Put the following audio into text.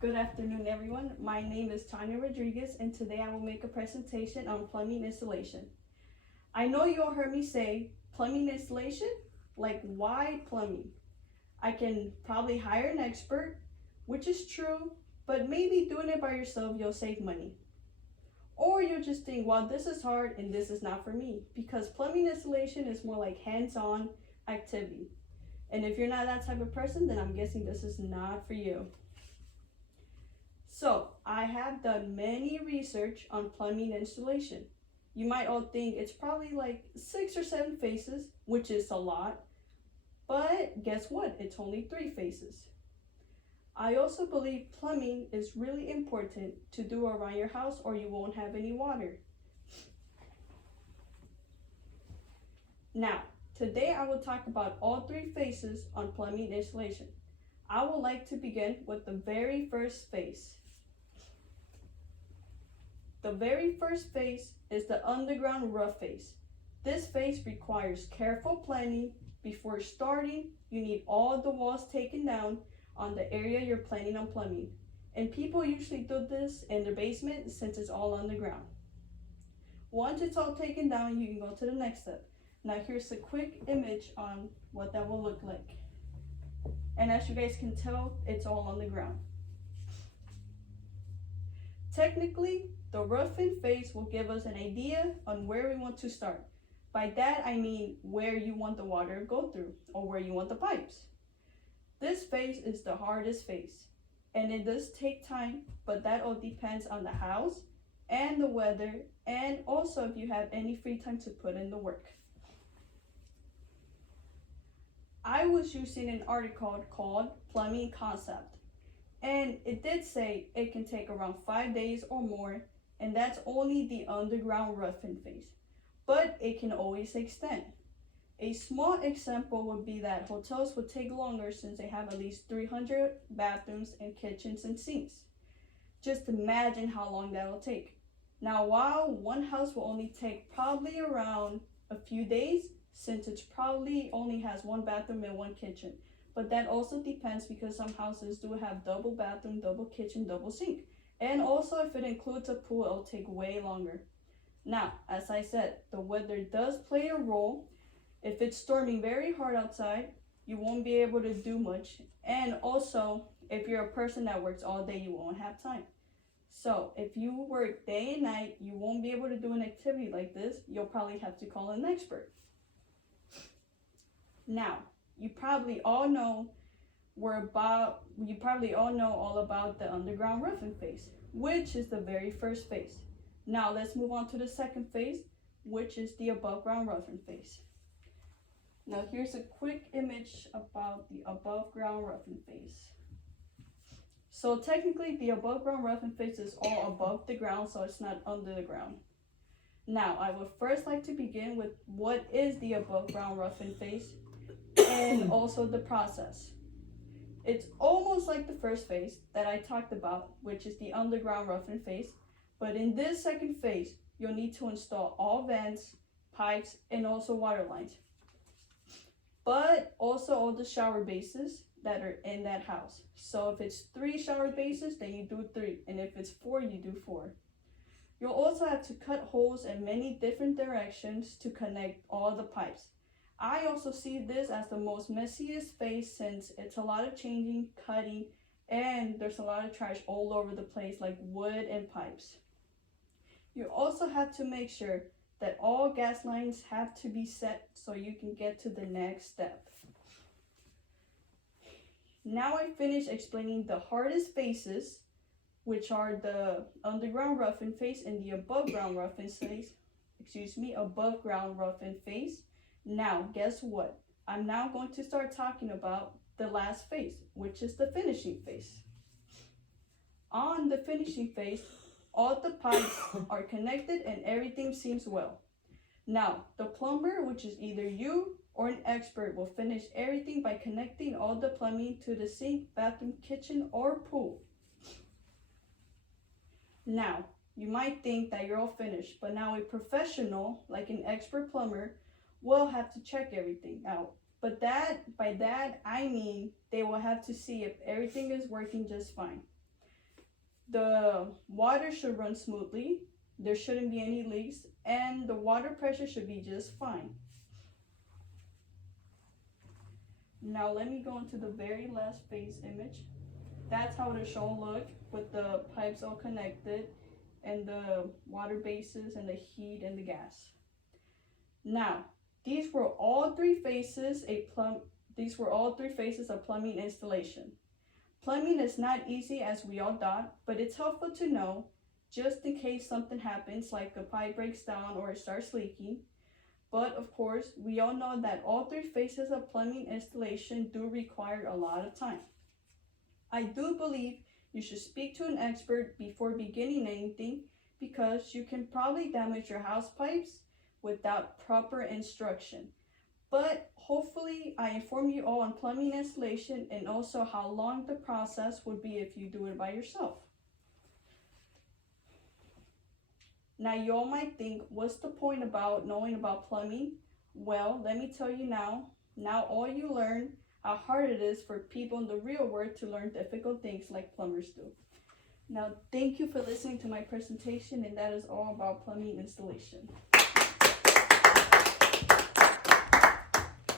Good afternoon, everyone. My name is Tanya Rodriguez, and today I will make a presentation on plumbing installation. I know you all heard me say plumbing installation, like why plumbing? I can probably hire an expert, which is true, but maybe doing it by yourself, you'll save money. Or you'll just think, well, this is hard and this is not for me, because plumbing installation is more like hands-on activity. And if you're not that type of person, then I'm guessing this is not for you. So, I have done many research on plumbing installation. You might all think it's probably like 6 or 7 phases, which is a lot, but guess what? It's only 3 phases. I also believe plumbing is really important to do around your house or you won't have any water. Now, today I will talk about all 3 phases on plumbing installation. I would like to begin with the very first phase. The very first phase is the underground roof phase. This phase requires careful planning. Before starting, you need all the walls taken down on the area you're planning on plumbing. And people usually do this in their basement since it's all underground. Once it's all taken down, you can go to the next step. Now here's a quick image on what that will look like. And as you guys can tell, it's all on the ground. Technically, the roofing phase will give us an idea on where we want to start. By that, I mean where you want the water to go through or where you want the pipes. This phase is the hardest phase, and it does take time, but that all depends on the house and the weather, and also if you have any free time to put in the work. I was using an article called Plumbing Concept, and it did say it can take around 5 days or more, and that's only the underground roofing phase, but it can always extend. A small example would be that hotels would take longer since they have at least 300 bathrooms and kitchens and sinks. Just imagine how long that'll take. Now, while one house will only take probably around a few days, since it probably only has 1 bathroom and 1 kitchen. But that also depends because some houses do have double bathroom, double kitchen, double sink. And also if it includes a pool, it'll take way longer. Now, as I said, the weather does play a role. If it's storming very hard outside, you won't be able to do much. And also, if you're a person that works all day, you won't have time. So if you work day and night, you won't be able to do an activity like this. You'll probably have to call an expert. Now, you probably all know all about the underground roofing phase, which is the very first phase. Now let's move on to the second phase, which is the above ground roofing phase. Now here's a quick image about the above ground roofing phase. So technically the above ground roofing phase is all above the ground, so it's not under the ground. Now I would first like to begin with what is the above ground roofing phase and also the process. It's almost like the first phase that I talked about, which is the underground roofing phase, but in this second phase, you'll need to install all vents, pipes, and also water lines, but also all the shower bases that are in that house. So if it's 3 shower bases, then you do 3, and if it's 4, you do 4. You'll also have to cut holes in many different directions to connect all the pipes. I also see this as the most messiest phase since it's a lot of changing, cutting, and there's a lot of trash all over the place like wood and pipes. You also have to make sure that all gas lines have to be set so you can get to the next step. Now I finished explaining the hardest phases, which are the underground roofing phase and the above ground roofing phase. Now, guess what? I'm now going to start talking about the last phase, which is the finishing phase. On the finishing phase, all the pipes are connected and everything seems well. Now, the plumber, which is either you or an expert, will finish everything by connecting all the plumbing to the sink, bathroom, kitchen, or pool. Now, you might think that you're all finished, but now a professional, like an expert plumber, will have to check everything out. But by that, I mean they will have to see if everything is working just fine. The water should run smoothly, there shouldn't be any leaks, and the water pressure should be just fine. Now let me go into the very last phase image. That's how it should look with the pipes all connected and the water bases and the heat and the gas. Now, these were all three phases of plumbing installation. Plumbing is not easy as we all thought, but it's helpful to know just in case something happens like a pipe breaks down or it starts leaking. But of course, we all know that all three phases of plumbing installation do require a lot of time. I do believe you should speak to an expert before beginning anything because you can probably damage your house pipes without proper instruction. But hopefully I inform you all on plumbing installation and also how long the process would be if you do it by yourself. Now you all might think, what's the point about knowing about plumbing? Well, let me tell you now all you learn how hard it is for people in the real world to learn difficult things like plumbers do. Now, thank you for listening to my presentation, and that is all about plumbing installation.